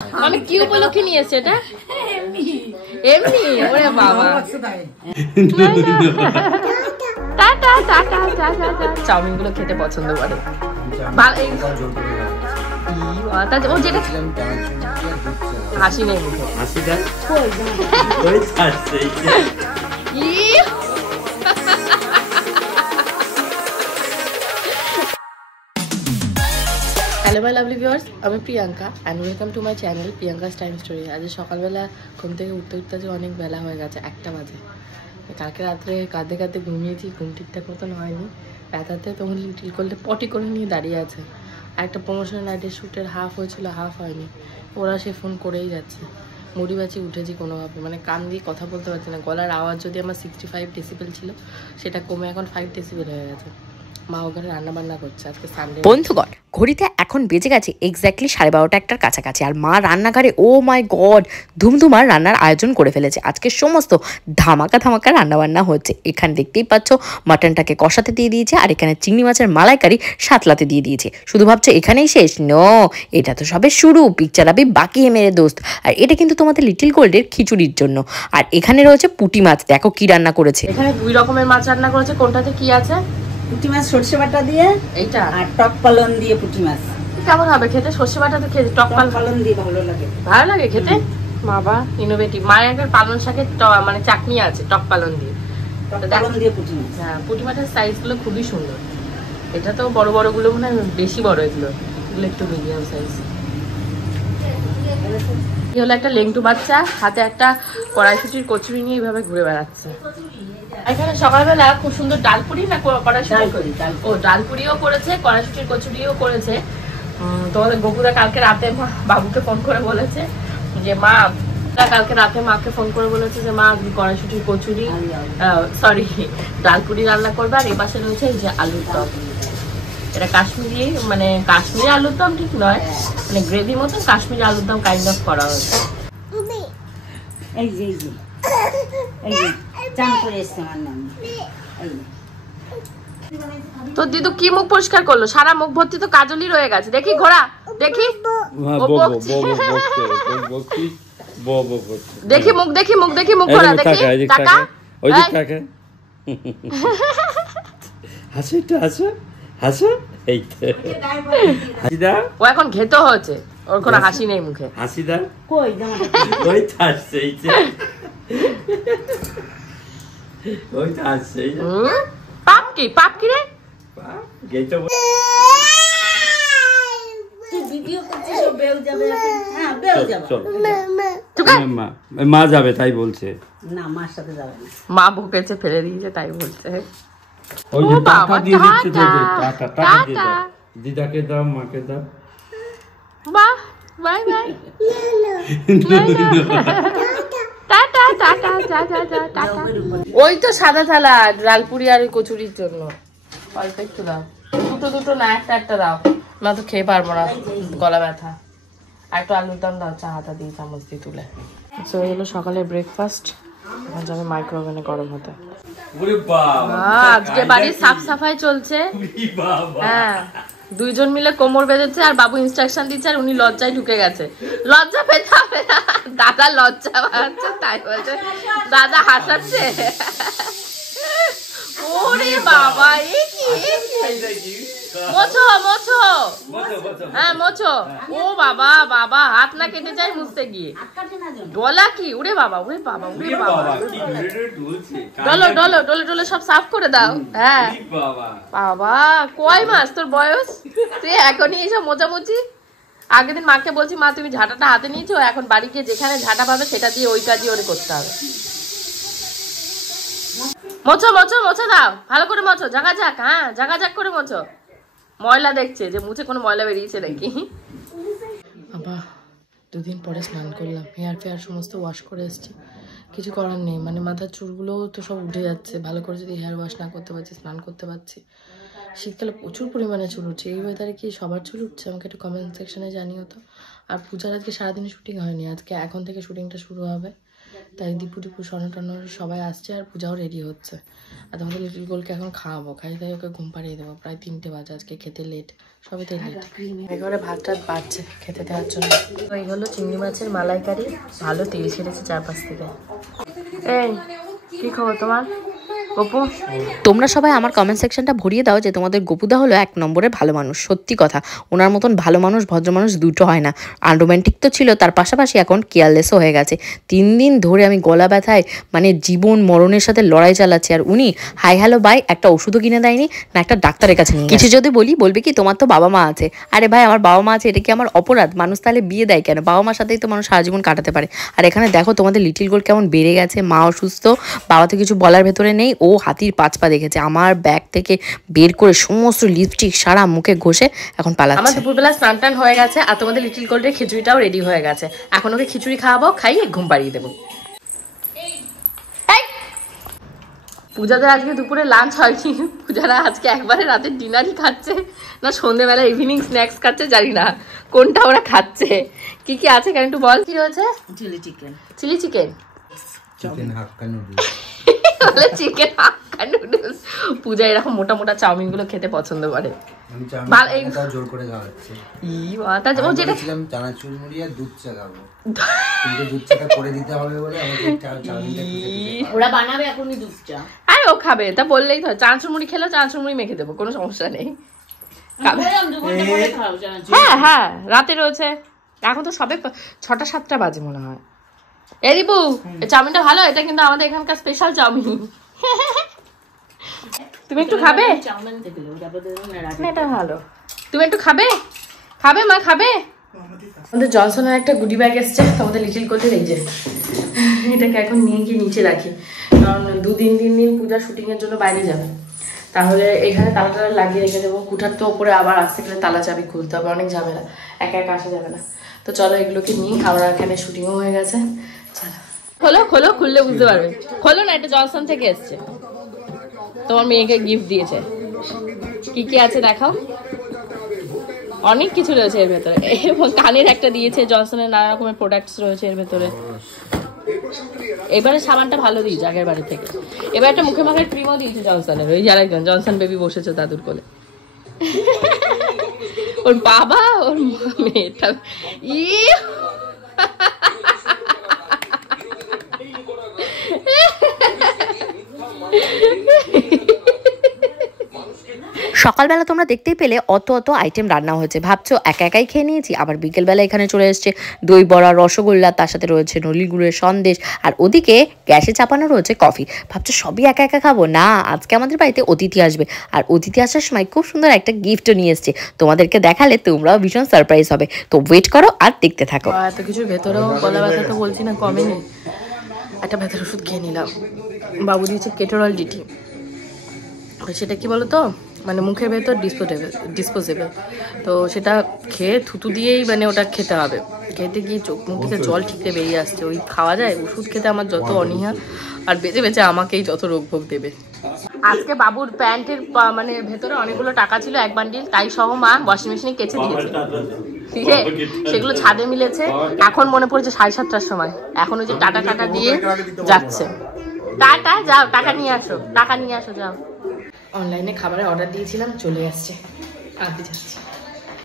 মানে কি উপলক্ষে নিয়ে এসছে এটা? এমনি ওরে বাবা। Tata tata tata. চাউমিন গুলো খেতে পছন্দ করে। ও যেটা হাসি নেই মুখে। হাসিটা হ্যালো মাই লাভলি ভিউয়ার্স, আমি Priyanka and welcome to my channel Priyanka's time story. আজ সকালবেলা ঘুম থেকে উঠতে উঠতে অনেক বেলা হয়ে গেছে, 1টা বাজে। কালকে রাত্রে কাঁদতে কাঁদতে ঘুমিয়েছি, ঘুম ঠিকঠাক মতন হয়নি। ব্যথাতে তখন লিটিল করলে পটি করে নিয়ে দাঁড়িয়ে আছে। একটা প্রমোশনাল নাইটের শ্যুটের হাফ হয়েছিল, হাফ হয়নি। ওরা সে ফোন করেই যাচ্ছে। মুড়ি বাঁচি উঠেছি কোনোভাবে, মানে কান দিয়ে কথা বলতে পারছি না। গলার আওয়াজ যদি আমার 65 ডেসিবেল ছিল, সেটা কমে এখন 5 ডেসিবেল হয়ে গেছে। মা ওখানে রান্না বান্না করছে, আজকে সানডে। বন্ধুগণ, ঘড়িতে এখন বেজে গেছে এক্স্যাক্টলি 12:30 একটার কাছাকাছি। আর মা রান্নাঘরে ও মাই গড ধুমধুমার রান্নার আয়োজন করে ফেলেছে। আজকে সমস্ত ধামাকা ধামাকা রান্নাবান্না হচ্ছে। এখানে দেখতেই পাচ্ছ মাটনটাকে কষাতে দিয়ে দিয়েছে, আর এখানে চিংড়ি মাছের মালাইকারি সাতলাতে দিয়ে দিয়েছে। শুধু ভাবছো এখানেই শেষ? নো, এটা তো সবে শুরু। পিকচার আবি বাকি হে মেরে দোস্ত। আর এটা কিন্তু তোমাদের লিটিল গোল্ডের খিচুড়ির জন্য। আর এখানে রয়েছে পুঁটি মাছ, দেখো কি রান্না করেছে। এখানে 2 রকমের মাছ রান্না করেছে। কোনটাতে কি আছে? পুঁটি মাছ সরষে বাটা দিয়ে, এইটা আর টক পালন দিয়ে পুঁটি মাছ। কেমন হবে খেতে? সর্ষে বাটাতে খেতে টক পালন দিয়ে ভালো লাগে। ভালো লাগে খেতে। বাবা ইনোভেটিভ। মায়ের একটা পালন শাকের মানে চাটনি আছে টক পালন দিয়ে। পালন দিয়ে পুঁটি মাছ। হ্যাঁ, পুঁটি মাছের সাইজ গুলো খুবই সুন্দর। এটা তো বড় বড় গুলো মনে হয় বেশি বড়, এগুলো একটু মিডিয়াম সাইজ। এই হলো একটা লেংটু বাচ্চা, হাতে একটা কড়াইশুটির কচুরি নিয়ে এইভাবে ঘুরে বেড়াচ্ছে। এখানে সকালবেলা খুব সুন্দর ডালপুরি না কড়াইশুটি, ও ডালপুরিও করেছে, কড়াইশুটির কচুরিও করেছে। তোমাদের গোকুদা কালকে রাতে বাবুকে ফোন করে বলেছে যে মা, কালকে রাতে মাকে ফোন করে বলেছে যে মা কড়াইশুটির কচুরি সরি ডালপুরি রান্না করবে। আর এই পাশে রয়েছে এই যে আলুর দম। এটা কাশ্মীরি, মানে কাশ্মীরি আলুর দম ঠিক নয়, মানে গ্রেভি মতন কাশ্মীরি আলুর দম কাইন্ড অফ করা হয়েছে। এই যে এই যে চান করে এসছে আমার নাম। তো দিদু কি মুখ পরিষ্কার করলো? সারা মুখ ভর্তি তো কাজলই রয়ে গেছে। দেখি ঘোড়া, দেখি দেখি মুখ, দেখি মুখ, দেখি মুখ ঘোড়া, দেখি টাকা ওই দিক টাকা হাসিটা হাসো হাসো। এই হাসিদা ও এখন ঘেতো হচ্ছে, ওর কোনো হাসি নেই মুখে। হাসিদা কই ওই তো আসছে, এই যে ওই তো আসছে। পাপ কি, পাপ কি রে? গেটো ভিডিও করছিস, ও বেল যাবে। হ্যাঁ বেল যাবে। মা যাবে তাই বলছে না, মার সাথে যাবে না। মা বকেছে, ফেলে দিয়েছে তাই বলছে। ওই যে টাকা দিয়ে দিচ্ছে তো, টাকা দিয়ে দাও, দিদাকে দাও, মাকে দাও। বাহ, bye bye, tata tata tata tata. ওই তো সাদা থালা ডালপুরি আর কচুরির জন্য অল্প একটু দাও। দুটো না, একটা দাও না, তো খেয়ে পারবো না, গলা ব্যথা। আর একটু আলুর দম দাও, চা হাতা দিয়ে চামচ দিয়ে তুলে। তো এই হলো সকালের ব্রেকফাস্ট। এখন যাবে মাইক্রোওভেনে গরম হতে। আজকে বাড়ির সাফ সাফাই চলছে। হ্যাঁ, 2 জন মিলে কোমর বেঁধেছে, আর বাবু ইনস্ট্রাকশন দিচ্ছে, আর উনি লজ্জায় ঢুকে গেছে। লজ্জা পেতে হবে না, দাদা লজ্জা পাচ্ছে তাই বলছে, দাদা হাসাচ্ছে। ওরে বাবা, এ কি মোছো মোছো, হ্যাঁ মোছো। ও বাবা বাবা, হাত না কেটে যায় মুছতে গিয়ে। গলা কি, উড়ে বাবা, উড়ে বাবা, উড়ে বাবা। ডলো ডলো ডলো ডলো সব সাফ করে দাও। হ্যাঁ বাবা, কয় মাস তোর বয়স? তুই এখনই এইসব মোচামুচি। আগের দিন মাকে বলছি, মা তুমি ঝাঁটাটা হাতে নিয়েছো, এখন বাড়ি গিয়ে যেখানে ঝাঁটা পাবে সেটা দিয়ে ওই কাজই ওরে করতে হবে। মোছো মোছো মোছো দাও, ভালো করে মোছো, জাগা যাক। হ্যাঁ জাগা যাক করে মোছো। ময়লা দেখছে যে মুছে কোনো ময়লা বেরিয়েছে নাকি। আবার 2 দিন পরে স্নান করলাম, হেয়ার ফেয়ার সমস্ত ওয়াশ করে এসেছি। কিছু করার নেই, মানে মাথার চুলগুলোও তো সব উঠে যাচ্ছে। ভালো করে যদি হেয়ার ওয়াশ না করতে পারছি, স্নান করতে পারছি। শীতকালে প্রচুর পরিমাণে চুল উঠছে। এই ওয়েদারে কি সবার চুল উঠছে? আমাকে একটু কমেন্ট সেকশনে জানিও তো। আর পূজার আজকে সারাদিন শুটিং হয়নি, আজকে এখন থেকে শুটিংটা শুরু হবে। তাই দীপু টিপু সনটন সবাই আসছে আর পূজাও রেডি হচ্ছে। আর তোমাদের লিটল গোলকে এখন খাওয়াবো, খাই তাই ওকে ঘুম পাড়িয়ে দেবো। প্রায় 3টে বাজে, আজকে খেতে লেট, সবেতেই লেট। এবারে ভাত টাত বাড়ছে খেতে দেওয়ার জন্য। এই হলো চিংড়ি মাছের মালাইকারি, ভালো তেল ছেড়েছে চারপাশ থেকে। এই কি খবর তোমার গপু? তোমরা সবাই আমার কমেন্ট সেকশনটা ভরিয়ে দাও যে তোমাদের গপুদা হলো 1 নম্বরের ভালো মানুষ। সত্যি কথা, ওনার মতন ভালো মানুষ, ভদ্র মানুষ দুটো হয় না। আনরোম্যান্টিক তো ছিল, তার পাশাপাশি এখন কেয়ারলেসও হয়ে গেছে। 3 দিন ধরে আমি গলা ব্যথায় মানে জীবন মরণের সাথে লড়াই চালাচ্ছি, আর উনি হাই হ্যালো বাই একটা ওষুধও কিনে দেয়নি না, একটা ডাক্তারের কাছে নিয়ে। কিছু যদি বলি বলবে কি তোমার তো বাবা মা আছে। আরে ভাই, আমার বাবা মা আছে, এটা কি আমার অপরাধ? মানুষ তাহলে বিয়ে দেয় কেন? বাবা মার সাথেই তো মানুষ সারা জীবন কাটাতে পারে। আর এখানে দেখো তোমাদের লিটল গোল কেমন বেড়ে গেছে, মা অসুস্থ, বাবা তো কিছু বলার ভেতরে নেই, ও হাতির 5 পা দেখেছে। আমার ব্যাগ থেকে বের করে সমস্ত লিপস্টিক সারা মুখে ঘষে এখন পালাচ্ছে। আমার দুপুরবেলা স্নান টান হয়ে গেছে, আর তোমাদের লিটল গোল্ডের খিচুড়িটাও রেডি হয়ে গেছে। এখন ওকে খিচুড়ি খাওয়াবো, খাইয়ে ঘুম পাড়িয়ে দেবো। পূজাদের আজকে দুপুরে লাঞ্চ হয়নি, পূজারা আজকে একবারে রাতের ডিনারই খাচ্ছে, না সন্ধ্যেবেলা ইভিনিং স্ন্যাক্স খাচ্ছে, জানি না কোনটা ওরা খাচ্ছে। কি কি আছে কেন একটু বল। কি রয়েছে? Chilli chicken. Chilli chicken, chicken Hakka noodles, chicken Hakka noodles. Puja এরকম মোটা মোটা চাউমিন গুলো খেতে পছন্দ করে। আমি চাউমিনটা জোর করে খাওয়াচ্ছি। ও যেটা চানাচুর মুড়ি আর দুধ চা খাবো, কিন্তু দুধ চাটা করে দিতে হবে বলে আমাকে চাউমিনটা ওরা বানাবে এখনই দুধ চা। আরে ও খাবে, তা বললেই তো। চানাচুর মুড়ি খেলে চানাচুর মুড়ি মেখে দেবো, কোনো সমস্যা নেই। হ্যাঁ হ্যাঁ, রাতে রয়েছে। এখন তো সবে 6টা 7টা বাজে মনে হয়। এই দীপু, এই চাউমিনটা ভালো, এটা কিন্তু আমাদের এখানকার স্পেশাল চাউমিন। তুমি একটু খাবে? এটা ভালো, তুমি একটু খাবে? খাবে মা, খাবে? আমাদের জনসনের একটা গুডি ব্যাগ এসছে তোমাদের লিটল গোল্ডের, এই যে এটাকে এখন নিয়ে গিয়ে নিচে রাখি, কারণ 2-3 দিন পূজা শুটিং এর জন্য বাইরে যাবে। তাহলে এখানে তালা টালা লাগিয়ে রেখে দেবো। কুঠার তো ওপরে আবার আসতে গেলে তালা চাবি খুলতে হবে, অনেক ঝামেলা, একা একা আসা যাবে না। তো চলো এগুলোকে নিই, আমরা এখানে শুটিংও হয়ে গেছে। চলো খোলো খোলো, খুললে বুঝতে পারবে। খোলো না, এটা জনসন থেকে এসছে, তোমার মেয়েকে গিফট দিয়েছে। কি কি আছে দেখাও। অনেক কিছু রয়েছে এর ভেতরে, এবং কানের একটা দিয়েছে, জনসনের নানা রকমের প্রোডাক্টস রয়েছে এর ভেতরে। এবারে সাবানটা ভালো দিয়েছে আগের বাড়ি থেকে। এবার একটা মুখে মাখার ক্রিমও দিয়েছে জনসনের, ওই যার একজন জনসন বেবি বসেছে দাদুর কোলে। ওর বাবা ওর মেয়েটা সকালবেলা তোমরা দেখতেই পেলে অত আইটেম রান্না হয়েছে। ভাবছো একা একাই খেয়ে নিয়েছি, আবার বিকেলবেলা এখানে চলে এসছে দই বড়া, রসগোল্লা, তার সাথে রয়েছে নলিগুড়ের সন্দেশ, আর ওদিকে গ্যাসে চাপানো রয়েছে কফি। ভাবছো সবই একা একা খাবো? না, আজকে আমাদের বাড়িতে অতিথি আসবে, আর অতিথি আসার সময় খুব সুন্দর একটা গিফটও নিয়ে এসছে। তোমাদেরকে দেখালে তোমরাও ভীষণ সারপ্রাইজ হবে, তো ওয়েট করো আর দেখতে থাকো। এত কিছুর ভেতরেও গলা ব্যথা তো বলছি না কমেনি। একটা ব্যথার ওষুধ খেয়ে নিলাম, বাবু দিয়েছে কেটোরল ডিটি। সেটা কি বলো তো, মানে মুখের ভেতর ডিসপোজেবল, তো সেটা খেয়ে থুতু দিয়েই মানে ওটা খেতে হবে। খেতে গিয়ে চোখ মুখ থেকে জল ঠিকরে বেরিয়ে আসছে। ওই খাওয়া যায় ওষুধ খেতে আমার যত অনীহা, আর বেঁচে বেঁচে আমাকেই যত রোগ ভোগ দেবে। আজকে বাবুর প্যান্টের মানে ভেতরে অনেকগুলো টাকা ছিল, 1 বান্ডিল, তাই সহ মা ওয়াশিং মেশিনে কেচে দিয়েছে। ঠিক আছে, সেগুলো ছাদে মিলেছে। এখন মনে পড়েছে 7:30টার সময়, এখন ওই যে টাটা টাটা দিয়ে যাচ্ছে। টাটা, যাও টাকা নিয়ে আসো, টাকা নিয়ে আসো, যাও। অনলাইনে খাবারের অর্ডার দিয়েছিলাম, চলে আসছে, আনতে যাচ্ছি।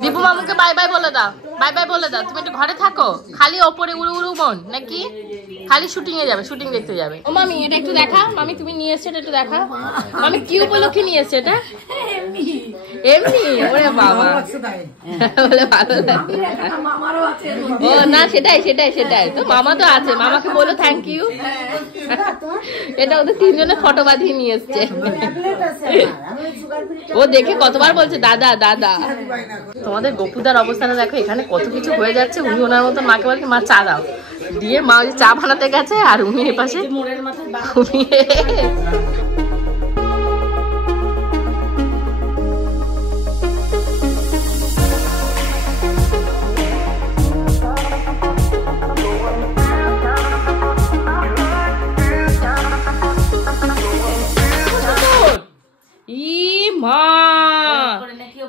দীপু মামুকে বাই বাই বলে দাও, বাই বাই বলে দাও। তুমি একটু ঘরে থাকো, খালি ওপরে উড়ু উড়ু মন নাকি? খালি শুটিং এ যাবে, শুটিং দেখতে যাবে। ও মামি এটা একটু দেখা, মামি তুমি নিয়ে এসছো, এটা একটু দেখা। মামি কি উপলক্ষে নিয়ে এসছো এটা? এমনি? ওরে বাবা, বলে ভালো লাগে। ও না, সেটাই সেটাই সেটাই তো, মামা তো আছে, মামাকে বলো থ্যাংক ইউ। এটা ওদের 3 জনের ফটো বাঁধিয়ে নিয়ে এসছে। ও দেখে কতবার বলছে দাদা দাদা। তোমাদের গপুদার অবস্থানে দেখো, এখানে কত কিছু হয়ে যাচ্ছে। উনি ওনার মতন মাকে বলছে মা চা দাও, দিয়ে মা ওই চা বানাতে গেছে, আর উনি এপাশে ঘুমিয়ে।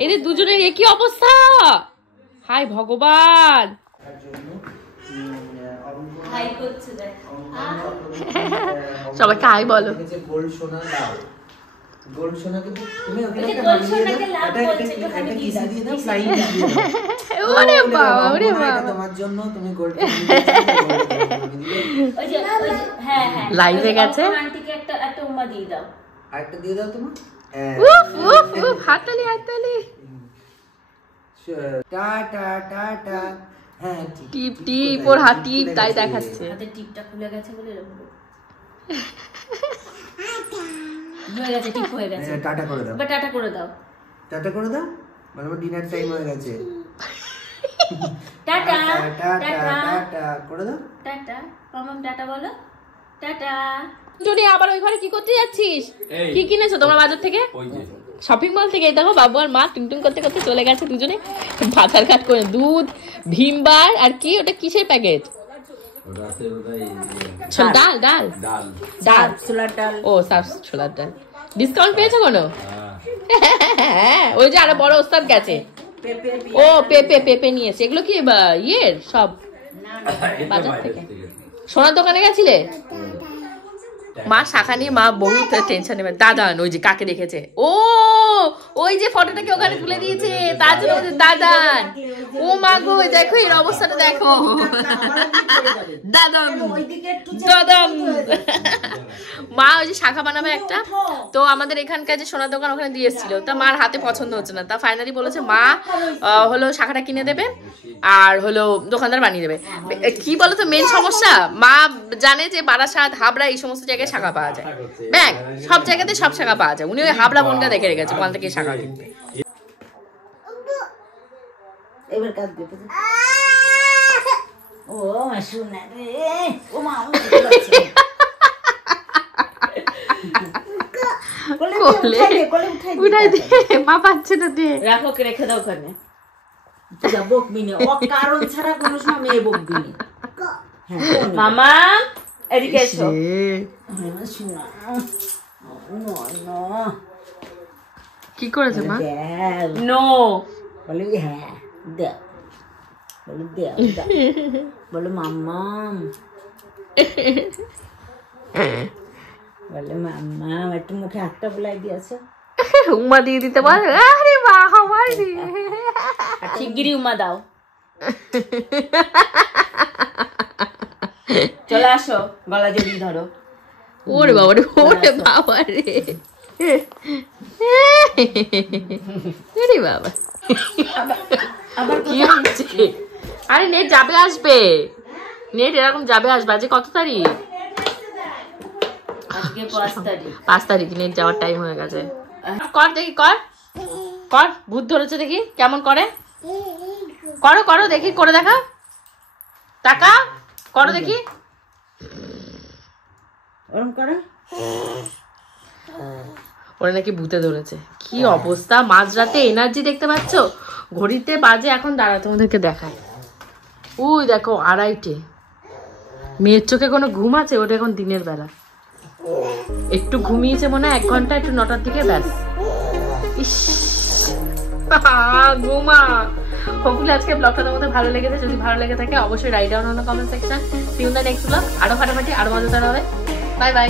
এদের দুজনের একই অবস্থা, হায় ভগবান। সবাইকে হাই বলো। গোল্ড সোনা লাভ, গোল্ড সোনা কিন্তু তুমি গোল্ড সোনাকে লাভ বলছে, একটুখানি একটা কিস দিয়ে দাও, ফ্লাইং ওরে বাবা, ওরে বাবা, তোমার জন্য তুমি গোল্ড ওই যে হ্যাঁ হ্যাঁ লাইভে গেছে। আন্টিকে একটা উম্মা দিয়ে দাও, আরেকটা দিয়ে দাও তোমার। উফ উফ উফ, হাততালি হাততালি। Tata tata. হ্যাঁ ঠিক। টিপ টিপ, ওর হাত টিপ, তাই দেখাচ্ছে। হাতে টিপটা খুলে গেছে বলে এরকম হয়ে গেছে, টিপ হয়ে গেছে। টাটা করে দাও, বা টাটা করে দাও, টাটা করে দাও, বলবো ডিনার টাইম হয়ে গেছে। টাটা টাটা টাটা টাটা করে দাও। টাটা মামাম, টাটা বলো, টাটা। টুনি আবার ওই ঘরে কি করতে যাচ্ছিস? এই। কি কিনেছো তোমরা বাজার থেকে? ওই যে শপিং মল থেকে। এই দেখো বাবু আর মা টুনটুন করতে করতে চলে গেছে দুজনে বাজার ঘাট করে। দুধ, ভীমবার, আর কি ওটা কিসের প্যাকেট? রাতে ওটাই ডাল ডাল ডাল। ডাল, ছোলার ডাল। ও সার্ফ ছোলার ডাল। ডিসকাউন্ট পেয়েছো কোনো? হ্যাঁ ওই যে আরো বড় ওস্তাদ গেছে। পেঁপে ও পেঁপে, পেঁপে নিয়েছে। এগুলো কি ইয়ের সব বাজার থেকে? সোনার দোকানে গেছিলে? মা শাখা নিয়ে মা বহুত টেনশন নেবে। দাদান ওই যে কাকে দেখেছে, ও ওই যে ফটোটাকে ওখানে তুলে দিয়েছে, তার জন্য বলছে দাদান। ও মা গো, দেখো এর অবস্থাটা দেখো। দাদান দাদান। মা ওই যে শাখা বানাবে একটা, তো আমাদের এখানকার যে সোনার দোকান ওখানে দিয়ে এসেছিল, তা মার হাতে পছন্দ হচ্ছে না, তা ফাইনালি বলেছে মা হলো শাখাটা কিনে দেবে আর হলো দোকানদার বানিয়ে দেবে। কি বলতো মেন সমস্যা, মা জানে যে বারাসাত, হাবড়া এই সমস্ত জায়গায় শাখা পাওয়া যায়, ব্যাগ সব জায়গাতে সব শাখা পাওয়া যায়। উনি ওই হাবড়া বনটা দেখে রেখেছে ওখান থেকে শাখা কিনবে। এবার কাজ দিতে ও শোনা রে, ও মা উঠাই দে, মা পাচ্ছে না, দে রাখো, রেখে দাও ওখানে। বকবি না, কারণ ছাড়া কোনো সময় মেয়ে বকবি না। মামা এদিকে এসো। কি করেছে মা? নো বলে হ্যাঁ দেখ, বলে দেখ, বলে মাম্মাম, বলে মাম্মাম। একটু মুখে হাতটা বুলাই দিয়েছে, উম্মা দিয়ে দিতে বল। আরে মা আমার শিগগিরই উম্মা দাও। চলে আসো, গলা জড়িয়ে ধরো। ওরে বাবা রে, ওরে বাবা রে, আরে বাবা কি হচ্ছে? আরে নেট যাবে আসবে, নেট এরকম যাবে আসবে। আজকে কত তারিখ? আজকে 5 তারিখ। 5 তারিখ, নেট যাওয়ার টাইম হয়ে গেছে। কর দেখি, কর কর, ভূত ধরেছে দেখি কেমন করে। করো করো দেখি, করে দেখা, টাকা করো দেখি। ওরম করো, ওরা নাকি ভূতে ধরেছে। কি অবস্থা, মাঝরাতে এনার্জি দেখতে পাচ্ছ? ঘড়িতে বাজে এখন, দাঁড়া তোমাদেরকে দেখায়। ওই দেখো 2:30। মেয়ের চোখে কোনো ঘুম আছে? ওটা এখন দিনের বেলা, একটু ঘুমিয়েছে মনে হয় 1 ঘন্টা, একটু 9টার দিকে, ব্যাস। ইস ঘুমা। হোপফুলি আজকে ব্লগটা তোমাদের ভালো লেগেছে। যদি ভালো লেগে থাকে অবশ্যই write down on comment section. See you in the next blog. আরো ফাটাফাটি, আরো মজাদার হবে। Bye by.